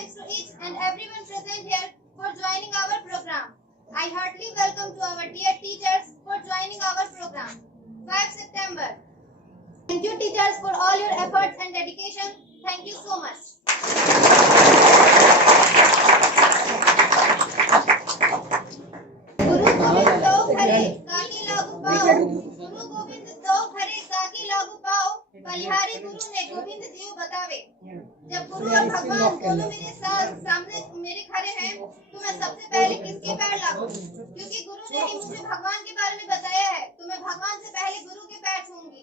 thanks to each and everyone present here for joining our program. I heartily welcome to our dear teachers for joining our program. 5 September. Thank you teachers for all your efforts and dedication. Thank you so much. गुरु गोविंद दो घरे काकी लागू पाओ, गुरु गोविंद दो घरे काकी लागू पाओ, बलिहारी गुरु ने गोविंद देव बतावे। जब गुरु और भगवान दोनों मेरे सामने मेरे खड़े हैं तो मैं सबसे पहले किसके पैर लागू? क्योंकि गुरु ने ही मुझे भगवान के बारे में बताया है तो मैं भगवान से पहले गुरु के पैर छूऊंगी।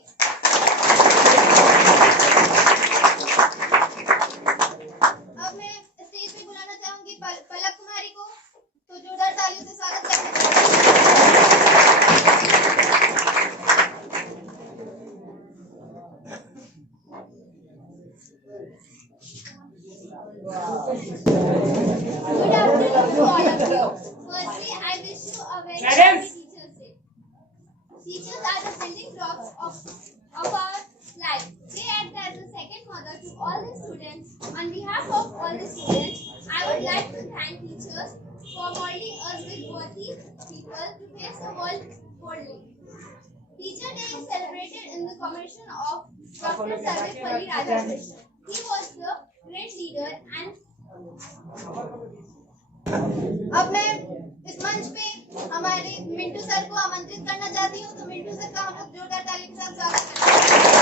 अब मैं स्टेज पे बुलाना चाहूंगी पलक कुमारी को, तो जोरदार तालियों से स्वागत करते हैं। Good afternoon to all of you. Firstly, I wish you a very happy Teachers' Day. Teachers are the building blocks of our life. They act as a second mother to all the students. On behalf of all the students, I would like to thank teachers for molding us with worthy people to face the world boldly. Teacher Day is celebrated in the commemoration of Dr. Sarvepalli Radhakrishnan. He was the great leader and अब मैं इस मंच पे हमारे Mintu sir को आमंत्रित करना चाहती हूँ, तो मिंटू सर का हम लोग जोरदार ताली के साथ स्वागत करते हैं।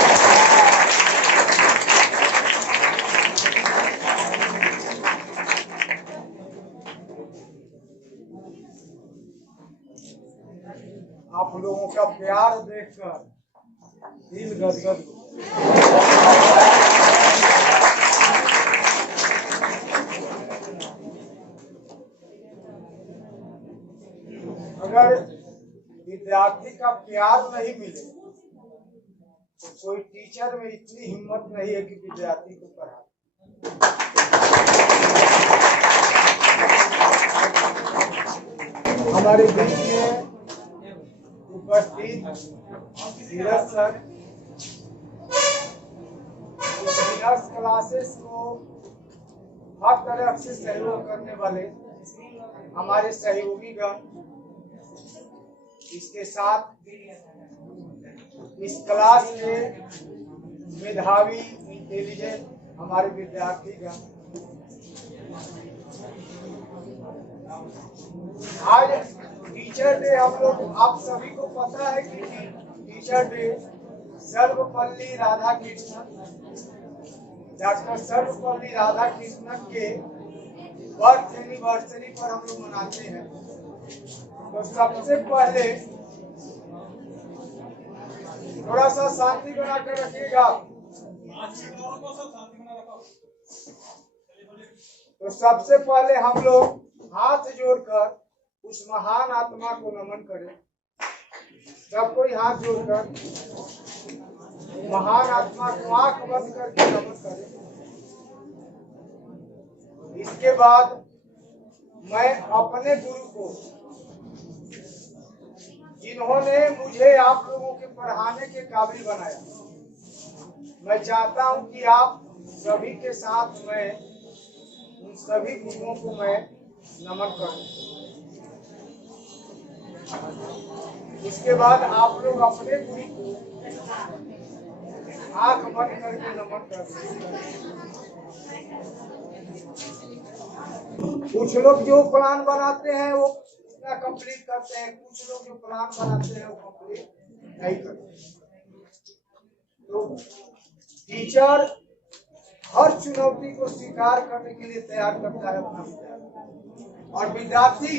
आप लोगों का प्यार देखकर दिल गदगद। अगर विद्यार्थी का प्यार नहीं मिले तो कोई टीचर में इतनी हिम्मत नहीं है कि विद्यार्थी को पढ़ाए। हमारे बीच में उपस्थित धीरज सर बिगिनर्स क्लासेस को हर तरफ से सहयोग करने वाले हमारे सहयोगीगण, इसके साथ इस क्लास के मेधावी इंटेलिजेंट हमारे विद्यार्थीगण, आज टीचर डे हम लोग आप सभी को पता है कि teacher day Sarvepalli Radhakrishnan, doctor Sarvepalli Radhakrishnan के बर्थ एनिवर्सरी पर हम लोग मनाते हैं। तो सबसे पहले थोड़ा सा शांति बनाकर रखिएगा। तो सबसे पहले हम लोग हाथ जोड़कर उस महान आत्मा को नमन करें। सब कोई हाथ जोड़कर महान आत्मा को आंख बंद करके नमन करें। इसके बाद मैं अपने गुरु को, जिन्होंने मुझे आप लोगों के पढ़ाने के काबिल बनाया, मैं चाहता हूं कि आप सभी के साथ मैं उन सभी गुरुओं को मैं नमन करूं। इसके बाद आप लोग अपने गुरु को आंख बंद करके नमन करें। कुछ लोग जो प्लान बनाते हैं वो कंप्लीट करते हैं, कुछ लोग जो प्लान बनाते हैं वो कंप्लीट नहीं करते। तो टीचर हर चुनौती को स्वीकार करने के लिए तैयार करता है अपना विद्यार्थी, और विद्यार्थी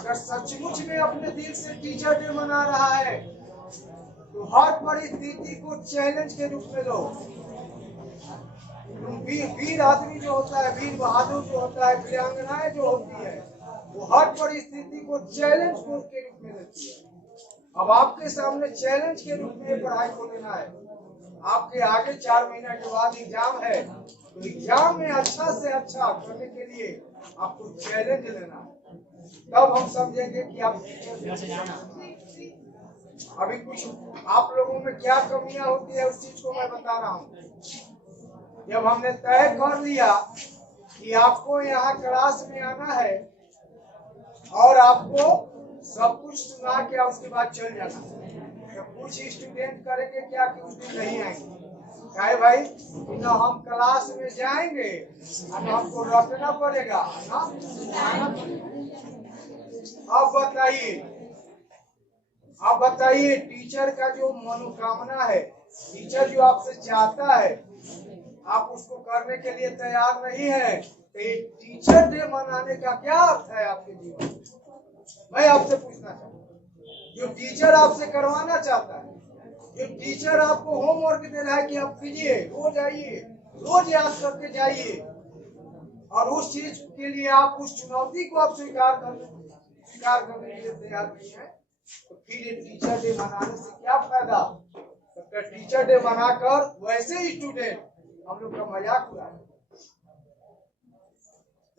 अगर सचमुच में अपने दिल से टीचर डे मना रहा है तो हर परिस्थिति को चैलेंज के रूप में लो। वीर आदमी जो होता है, वीर बहादुर जो होता है, वीरांगनाएं जो होती है, वो हर परिस्थिति को चैलेंज के रूप में लेती है। अब आपके सामने चैलेंज के रूप में पढ़ाई को लेना है। आपके आगे 4 महीने के बाद एग्जाम है, तो एग्जाम में अच्छा से अच्छा करने के लिए आपको चैलेंज लेना है, तब हम समझेंगे कि आप अभी कुछ आप लोगों में क्या कमियां होती है उस चीज को मैं बता रहा हूँ। जब हमने तय कर लिया कि आपको यहाँ क्लास में आना है और आपको सब कुछ सुना के उसके बाद चल जाना। तो कुछ स्टूडेंट करेंगे क्या कि उस दिन नहीं आएंगे, कहे भाई कि ना हम क्लास में जाएंगे और हमको रटना पड़ेगा ना, आना पड़ेगा। अब बताइए टीचर का जो मनोकामना है, टीचर जो आपसे चाहता है, आप उसको करने के लिए तैयार नहीं है, तो ये टीचर डे मनाने का क्या अर्थ है आपके जीवन में? मैं आपसे पूछना चाहता हूँ, जो टीचर आपसे करवाना चाहता है, जो टीचर आपको होमवर्क दे रहा है कि आप कीजिए, रोज आइए, रोज याद करके जाइए, और उस चीज के लिए आप उस चुनौती को आप स्वीकार करने के लिए तैयार नहीं है, तो फिर ये टीचर डे मनाने से क्या फायदा? तो टीचर डे मनाकर वैसे ही स्टूडेंट हम लोग का मजाक उड़ाए।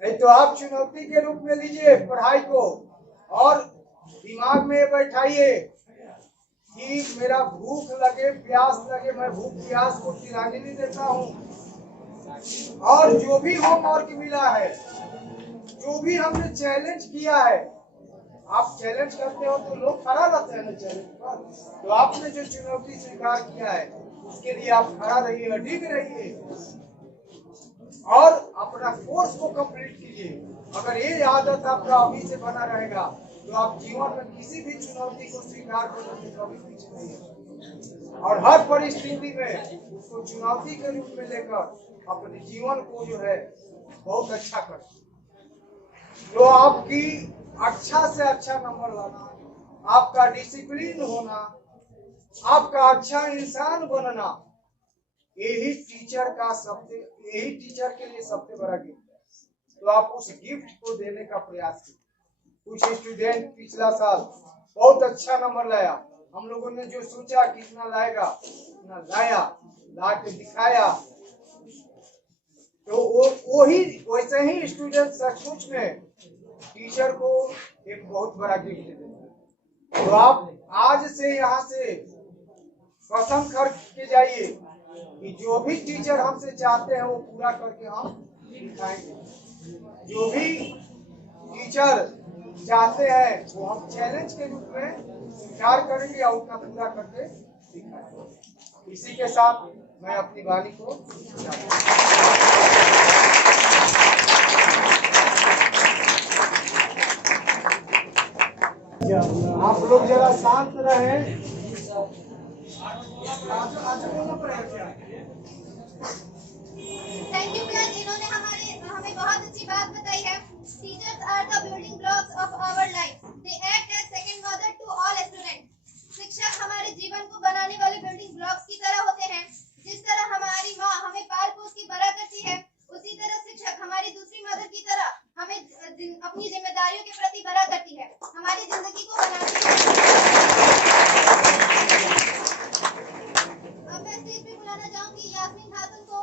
नहीं तो आप चुनौती के रूप में लीजिए पढ़ाई को और दिमाग में बैठाइए कि मेरा भूख लगे प्यास लगे, मैं भूख प्यास को तिलांजलि देता हूँ, और जो भी होमवर्क मिला है, जो भी हमने चैलेंज किया है, आप चैलेंज करते हो तो लोग खड़ा रहते हैं ना चैलेंज पर, तो आपने जो चुनौती स्वीकार किया है उसके लिए आप खड़ा रहिए, अडिग रहिए और अपना कोर्स को कंप्लीट कीजिए। अगर ये आदत आपका अभी से बना रहेगा तो आप जीवन में किसी भी चुनौती को स्वीकार करने से कभी पीछे नहीं है, और हर परिस्थिति में उसको चुनौती के रूप में लेकर अपने जीवन को जो है बहुत अच्छा कर, तो आपकी अच्छा से अच्छा नंबर लाना, आपका डिसिप्लिन होना, आपका अच्छा इंसान बनना, यही टीचर के लिए सबसे बड़ा गिफ्ट है। तो आप उस गिफ्ट को देने का प्रयास कीजिए। कुछ स्टूडेंट पिछला साल बहुत अच्छा नंबर लाया, हम लोगों ने जो सोचा कितना लाएगा उतना लाया, ला के दिखाया, तो वही वैसे ही स्टूडेंट सचमुच में टीचर को एक बहुत बड़ा गिफ्ट देते हैं। तो आप आज से यहाँ से कसम खा के जाइए कि जो भी टीचर हमसे चाहते हैं वो पूरा करके हम दिखाएंगे। जो भी टीचर चाहते हैं वो हम चैलेंज के रूप में स्वीकार करेंगे और उतना पूरा करके दिखाएंगे। इसी के साथ मैं अपनी वाणी को आप लोग जरा शांत रहे। थैंक यू क्लास, इन्होंने हमें बहुत अच्छी बात बताई है। Teachers are the building blocks of our life, they act as second mother to all students. शिक्षक हमारे जीवन को बनाने वाले बिल्डिंग ब्लॉक्स की तरह होते हैं। जिस तरह हमारी माँ हमें पाल पोस के बड़ा करती है, उसी तरह शिक्षक हमारी दूसरी मदर की तरह हमें अपनी जिम्मेदारियों के प्रति बड़ा करती है, हमारी जिंदगी को बनाती है। अब मैं स्टेज पे बुलाना चाहूंगी यास्मीन खातून को।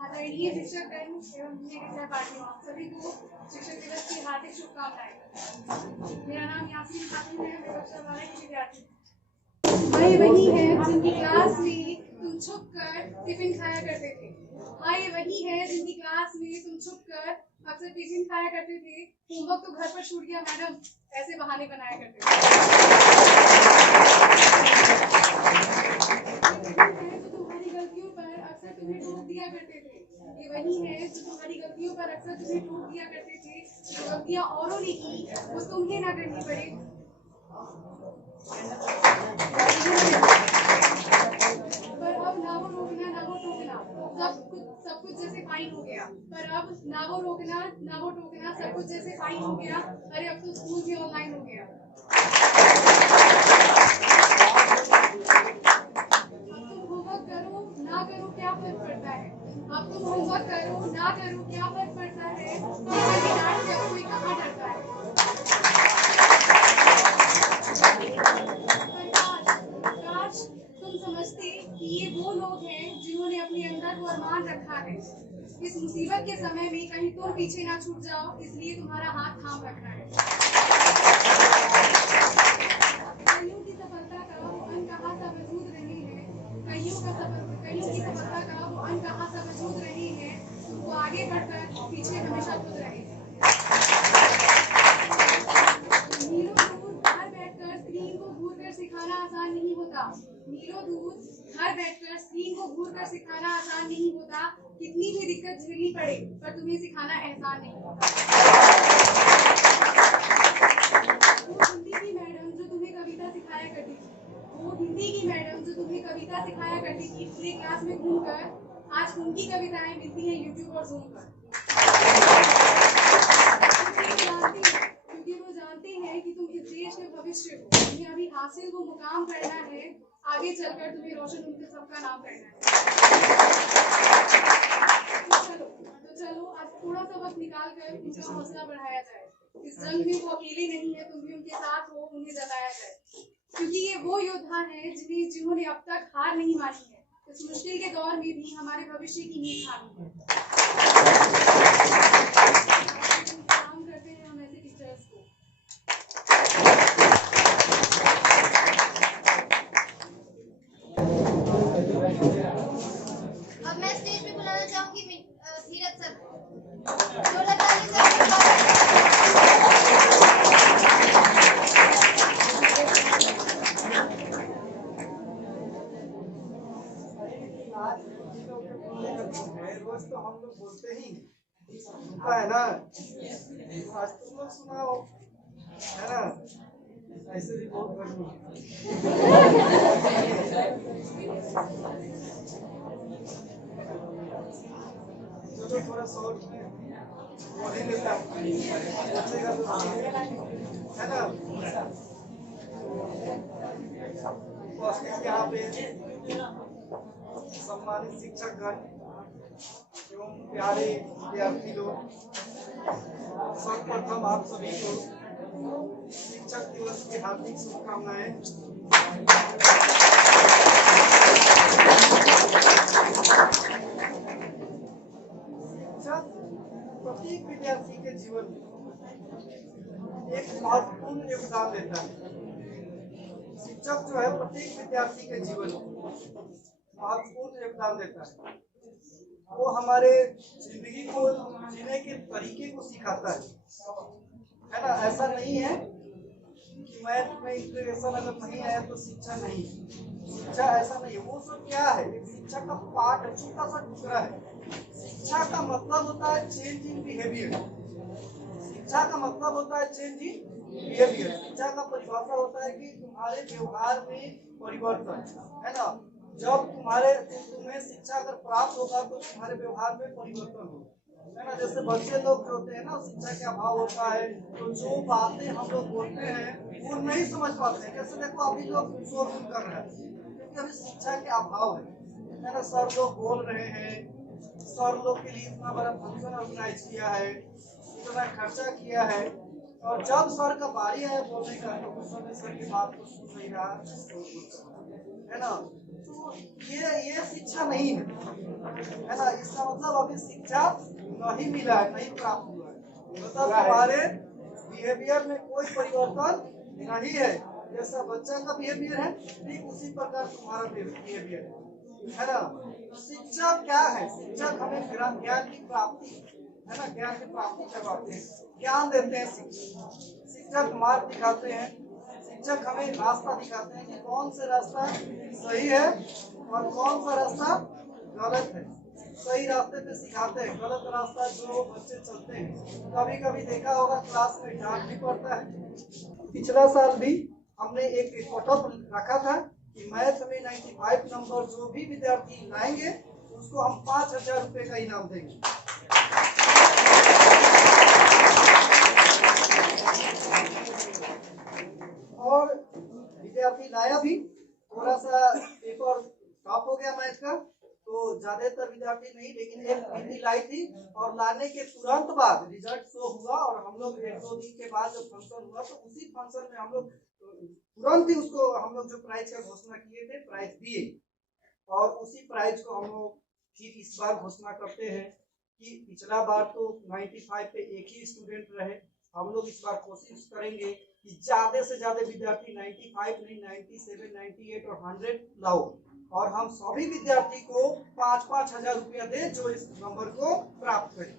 आदरणीय शिक्षकगण एवं मेरे सहपाठियों, सभी को शिक्षक दिवस की हार्दिक शुभकामनाएं। मेरा नाम यास्मीन खातून है, मैं कक्षा 12 की विद्यार्थी हूँ। भाई वही है जिनकी क्लास में तुम छुप कर टिफिन खाया करते थे। भाई वही है जिनकी क्लास में तुम छुप कर अक्सर टिफिन खाया करते थे। होमवर्क तो घर पर छूट गया मैडम, ऐसे बहाने बनाया करते थे। तुम्हारी गलतियों पर अक्सर तुम्हें टोक दिया करते थे। ये वही है जो तुम्हारी गलतियों पर अक्सर तुम्हें टोक दिया करते थे। जो गलतियां औरों ने की वो तुम्हें ना करनी पड़े। पर अब ना वो रोकना ना वो टोकना, सब कुछ जैसे फाइन हो गया। पर अब ना वो रोकना ना वो टोकना, सब कुछ जैसे फाइन हो गया। अरे अब तो स्कूल भी ऑनलाइन हो गया। होमवर्क करो ना करो क्या फर्क पड़ता है। अब तुम होमवर्क करो ना करो क्या फर्क पड़ता है। डांट से कोई कहाँ डरता है। काश तुम समझते कि ये वो लोग हैं जिन्होंने अपने अंदर वो अरमान रखा है। इस मुसीबत के समय में कहीं तुम पीछे ना छूट जाओ, इसलिए तुम्हारा हाथ काम रखना है। कईयों की सफलता का वो अनकहा सा वजूद रही है, कईयों की सफलता का वो अनकहा सा वजूद रही है, वो आगे बढ़कर पीछे हमेशा खुद रहे हैं। मीलों दूर घर बैठकर स्क्रीन को घूर कर सिखाना आसान नहीं होता। मीलों दूर घर बैठकर स्क्रीन को घूर कर सिखाना आसान नहीं होता। कितनी भी दिक्कत झेलनी पड़े पर तुम्हें सिखाना एहसान नहीं होता। वो हिंदी की मैडम जो तुम्हें कविता सिखाया करती थी, वो हिंदी की मैडम जो तुम्हें कविता सिखाया करती थी, पूरे क्लास में घूमकर आज उनकी कविताएं मिलती हैं यूट्यूब और जूम पर। क्योंकि वो जानती है कि तुम इस देश के भविष्य हो। तुम्हें अभी हासिल वो मुकाम करना है, आगे चलकर तुम्हें रोशन उनके सबका नाम करना है। तो चलो आज थोड़ा सा वक्त निकाल कर उनका हौसला बढ़ाया जाए। इस जंग में वो अकेले नहीं है, तुम भी उनके साथ हो, उन्हें जताया जाए। क्योंकि ये वो योद्धा है जिन्होंने अब तक हार नहीं मानी है। इस मुश्किल के दौर में भी हमारे भविष्य की नींव थामी है। काम करते हैं हम ऐसे टीचर्स को। अब मैं स्टेज पे बुलाना चाहूंगी धीरज सर जो लगाइए सर। रोज तो हम लोग बोलते ही है ना, आज तुम लोग सुनाओ है ना, ऐसे भी बहुत गर्मी चलो थोड़ा शॉर्ट में बोल ही लेता है ना। यहाँ पे सम्मानित शिक्षकगण एवं प्यारे विद्यार्थी लोग, सर्वप्रथम आप सभी को शिक्षक दिवस की हार्दिक शुभकामनाएं। शिक्षक प्रत्येक विद्यार्थी के जीवन में एक महत्वपूर्ण योगदान देता है। शिक्षक जो है प्रत्येक विद्यार्थी के जीवन में महत्वपूर्ण योगदान देता है। वो हमारे जिंदगी को जीने के तरीके को सिखाता है ना। ऐसा नहीं है कि मैथ में इंटीग्रेशन अगर नहीं आया तो शिक्षा नहीं। शिक्षा ऐसा नहीं है, वो सब क्या है, एक शिक्षा का पार्ट है, छोटा सा टुकड़ा है। शिक्षा का मतलब होता है चेंज इन बिहेवियर। शिक्षा का मतलब होता है चेंज इन बिहेवियर। शिक्षा का परिभाषा होता है कि तुम्हारे व्यवहार में परिवर्तन, है ना। जब तुम्हें शिक्षा अगर प्राप्त होगा तो तुम्हारे व्यवहार में परिवर्तन होगा, है ना। जैसे बच्चे लोग जो होते हैं ना, शिक्षा का अभाव होता है तो जो बातें हम लोग बोलते हैं वो नहीं समझ पाते हैं। जैसे देखो अभी लोग शोरगुल कर रहे हैं क्योंकि अभी शिक्षा के अभाव है ना। सर लोग बोल रहे हैं, सर लोग के लिए इतना बड़ा फंक्शन ऑर्गेनाइज किया है, इतना खर्चा किया है, और जब सर का बारी आया बोलने का तो सर की बात को सुन नहीं रहा, है ना। तो ये शिक्षा नहीं है ना। इसका मतलब अभी शिक्षा नहीं मिला है, नहीं प्राप्त हुआ है। मतलब हमारे बिहेवियर में कोई परिवर्तन नहीं है। जैसा बच्चा का बिहेवियर है ठीक उसी प्रकार तुम्हारा बिहेवियर है ना। शिक्षा क्या है, शिक्षक हमें ज्ञान की प्राप्ति, है ना, ज्ञान की प्राप्ति करवाते हैं, ज्ञान देते हैं। शिक्षक मार्ग दिखाते हैं, शिक्षक हमें रास्ता दिखाते हैं कि कौन सा रास्ता सही है और कौन सा रास्ता गलत है। सही रास्ते पे सिखाते हैं, गलत रास्ता जो बच्चे चलते हैं कभी कभी देखा होगा क्लास में डांट भी पड़ता है। पिछला साल भी हमने एक कटऑफ रखा था कि मैथ में 95 नंबर जो भी विद्यार्थी लाएंगे उसको हम 5000 रुपए का इनाम देंगे। और विद्यार्थी लाया भी, थोड़ा सा पेपर टफ हो गया मैथ का तो ज्यादातर विद्यार्थी नहीं, लेकिन एक विधि लाई थी और लाने के तुरंत बाद रिजल्ट शो हुआ और हम लोग 1-2 दिन के बाद जब फंक्शन हुआ तो उसी फंक्शन में हम लोग तुरंत ही उसको हम लोग जो प्राइज का घोषणा किए थे प्राइज दिए, और उसी प्राइज को हम लोग फिर इस बार घोषणा करते हैं कि पिछला बार तो 95 पे एक ही स्टूडेंट रहे, हम लोग इस बार कोशिश करेंगे कि ज्यादा से ज्यादा विद्यार्थी 95 नहीं 97, 98 और 100 लाओ, और हम सभी विद्यार्थी को 5-5 हजार रुपया दें जो इस नंबर को प्राप्त करें।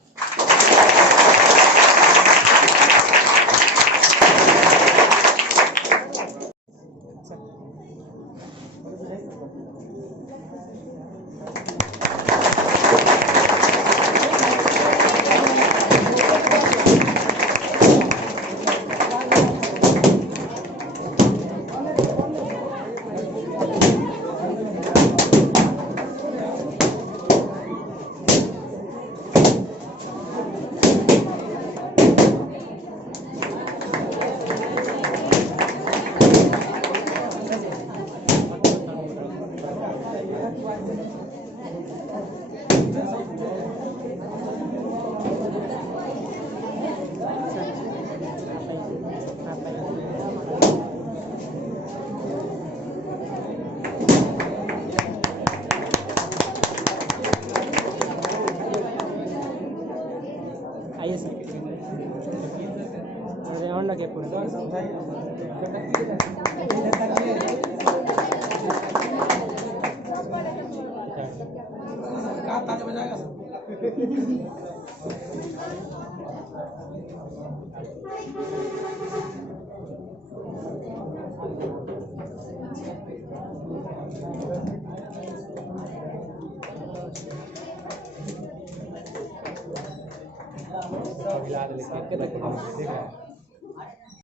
आइए सर, और लगे पूरा सबके